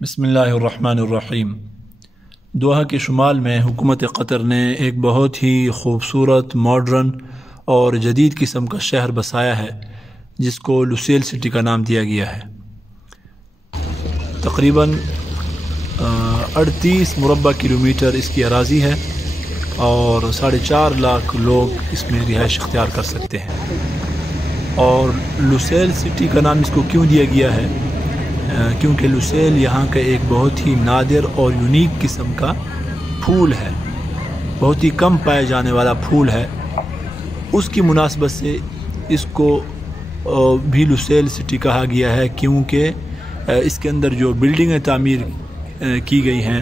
بسم اللہ الرحمن الرحیم۔ دوحہ کے شمال میں حکومت قطر نے ایک بہت ہی خوبصورت، ماڈرن اور جدید قسم کا شہر بسایا ہے جس کو لوسیل سٹی کا نام دیا گیا ہے۔ تقریباً 38 مربع کلومیٹر اس کی اراضی ہے اور 4.5 لاکھ لوگ اس میں رہائش اختیار کر سکتے ہیں۔ اور لوسیل سٹی کا نام اس کو کیوں دیا گیا ہے؟ کیونکہ لوسیل یہاں کا ایک بہت ہی نادر اور یونیک قسم کا پھول ہے، بہت ہی کم پائے جانے والا پھول ہے۔ اس کی مناسبت سے اس کو بھی لوسیل سٹی کہا گیا ہے، کیونکہ اس کے اندر جو بلڈنگیں تعمیر کی گئی ہیں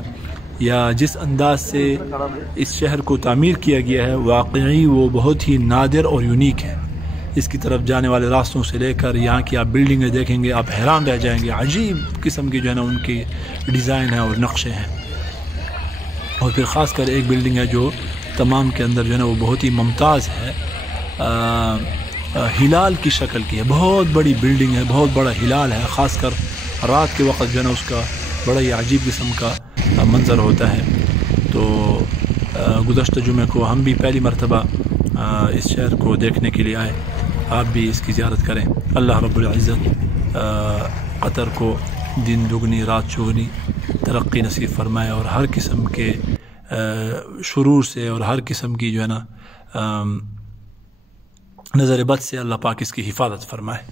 یا جس انداز سے اس شہر کو تعمیر کیا گیا ہے، واقعی وہ بہت ہی نادر اور یونیک ہے۔ اس کی طرف جانے والے راستوں سے لے کر یہاں کی آپ بلڈنگیں دیکھیں گے، آپ حیران رہ جائیں گے، عجیب قسم کی جو ہے نا ان کی ڈیزائن ہے اور نقشے ہیں۔ اور پھر خاص کر ایک بلڈنگ ہے جو تمام کے اندر جو ہے نا وہ بہت ہی ممتاز ہے، ہلال کی شکل کی ہے، بہت بڑی بلڈنگ ہے، بہت بڑا ہلال ہے، خاص کر رات کے وقت جو ہے نا اس کا بڑا ہی عجیب قسم کا منظر ہوتا ہے۔ تو گزشتہ جمعہ کو ہم بھی پہلی مرتبہ اس شہر کو دیکھنے کے لیے آئے، آپ بھی اس کی زیارت کریں۔ اللہ رب العزت قطر کو دن دگنی رات چگنی ترقی نصیب فرمائے اور ہر قسم کے شرور سے اور ہر قسم کی جو ہے نا نظر بد سے اللہ پاک اس کی حفاظت فرمائے۔